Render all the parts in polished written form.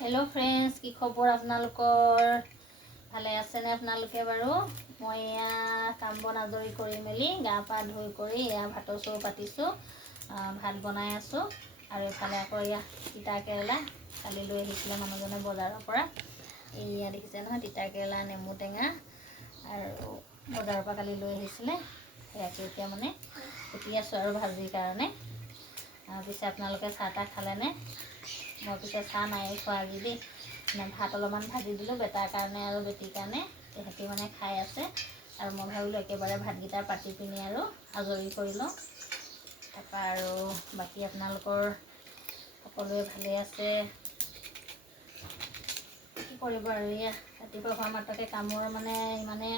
hello friends की खबर आपनालोकर भाले आছেনে आपनालोके बारू মই কাম বন আজৰি কৰি মেলি গা পা ধুই কৰি ভাতৰ চৌ পাতিছো ভাত বনাই আছো আৰু এফালে আকৌ তিতা কেৰেলা কালি লৈ আহিছিলে মানুহজনে বজাৰৰ পৰা এয়া দেখিছে নহয় তিতা কেৰেলা নেমু টেঙা আৰু বজাৰৰ পৰা কালি লৈ আহিছিলে এয়াকে এতিয়া মানে কুটি আছো আৰু ভাজিৰ কাৰণে পিছে আপোনালোকে চাহ তাহ খালেনে মই পিছে চাহ নাই খোৱা আজি দেই ভাত অলপমান ভাজি দিলোঁ বেটাৰ কাৰণে আৰু বেটিৰ কাৰণে তেহেঁতি মানে খাই আছে আৰু মই ভাবিলোঁ একেবাৰে ভাতকেইটা পাতি পিনি আৰু আজৰি কৰি লওঁ তাৰপৰা আৰু বাকী আপোনালোকৰ সকলোৱে ভালে আছে কি কৰিব আৰু এয়া ৰাতিপুৱা হোৱা মাত্ৰকে কামৰ মানে ইমানে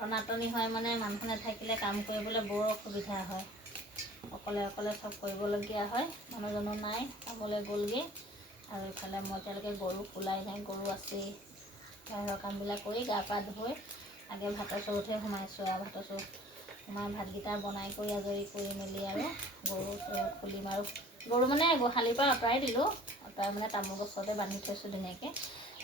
অনাটনি হয় মানে মানুহ নাথাকিলে কাম কৰিবলৈ বৰ অসুবিধা হয় অকলে অকলে সব কৰিবলগীয়া হয় মানুহজনো নাই কামলৈ গ'লগৈ আৰু ইফালে মই এতিয়ালৈকে গৰু খোলাই নাই গৰু আছেই বাহিৰৰ কামবিলাক কৰি গা পা ধুই আগে ভাতৰ চৰুতহে সোমাইছোঁ আৰু ভাতৰ চৰুত সোমাই ভাতকেইটা বনাই কৰি আজৰি কৰি মেলি আৰু গৰু চৰু খুলিম আৰু গৰু মানে গোহালিৰ পৰা আঁতৰাই দিলোঁ আঁতৰাই মানে তামোল গছতে বান্ধি থৈছোঁ ধুনীয়াকৈ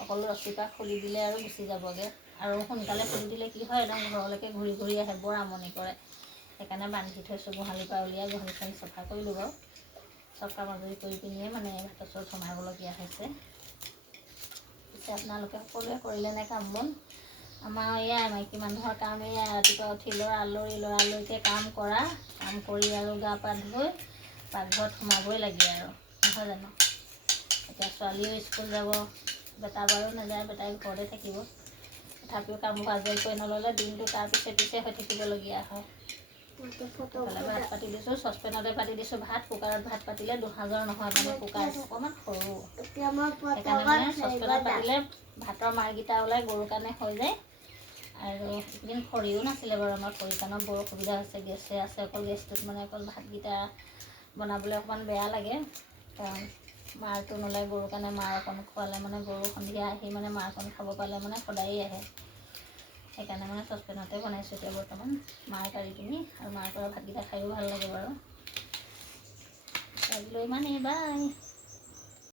অকল ৰছীৰ পৰা খুলি দিলে আৰু গুচি যাবগৈ আৰু সোনকালে খুলি দিলে কি হয় একদম ঘৰলৈকে ঘূৰি ঘূৰি আহে বৰ আমনি কৰে সেইকাৰণে বান্ধি থৈছোঁ গোহালিৰ পৰা উলিয়াই গোহালি চোহালি চফা কৰিলোঁ বাৰু চব কাম আজৰি কৰি পিনিয়ে মানে ভাতৰ চৰুত সোমাবলগীয়া হৈছে পিছে আপোনালোকে সকলোৱে কৰিলেনে কাম বন আমাৰ এয়াই মাইকী মানুহৰ কাম এয়াই ৰাতিপুৱা উঠি লৰালৰিকৈ কাম কৰা কাম কৰি আৰু গা পা ধুই পাকঘৰত সোমাবই লাগে আৰু নহয় জানো এতিয়া ছোৱালীও স্কুল যাব বেটা বাৰু নাযায় বেটাই ঘৰতে থাকিব তথাপিও কামবোৰ আজৰি কৰি নল'লে দিনটো তাৰ পিছে পিছে হৈ থাকিবলগীয়া হয় ইফালে ভাত পাতি দিছোঁ চচপেনতে পাতি দিছোঁ ভাত কুকাৰত ভাত পাতিলে দুসাঁজৰ নহয় মানে কুকাৰটো অকণমান সৰু সেইকাৰণে মানে চচপেনত পাতিলে ভাতৰ মাৰকেইটা ওলাই গৰুৰ কাৰণে হৈ যায় আৰু এইকেইদিন খৰিও নাছিলে বাৰু আমাৰ খৰিৰ কাৰণেও বৰ অসুবিধা হৈছে গেছে আছে অকল গেছটোত মানে অকল ভাতকেইটা বনাবলৈ অকণমান বেয়া লাগে কাৰণ মাৰটো নোলাই গৰুৰ কাৰণে মাৰ অকণ খোৱালে মানে গৰু সন্ধিয়া আহি মানে মাৰকণ খাব পালে মানে সদায়েই আহে সেইকাৰণে মানে চচপেনতে বনাইছোঁ এতিয়া বৰ্তমান মাৰ কাঢ়ি পিনি আৰু মাৰ পৰা ভাতকেইটা খায়ো ভাল লাগে বাৰু আজিলৈ ইমানেই বাই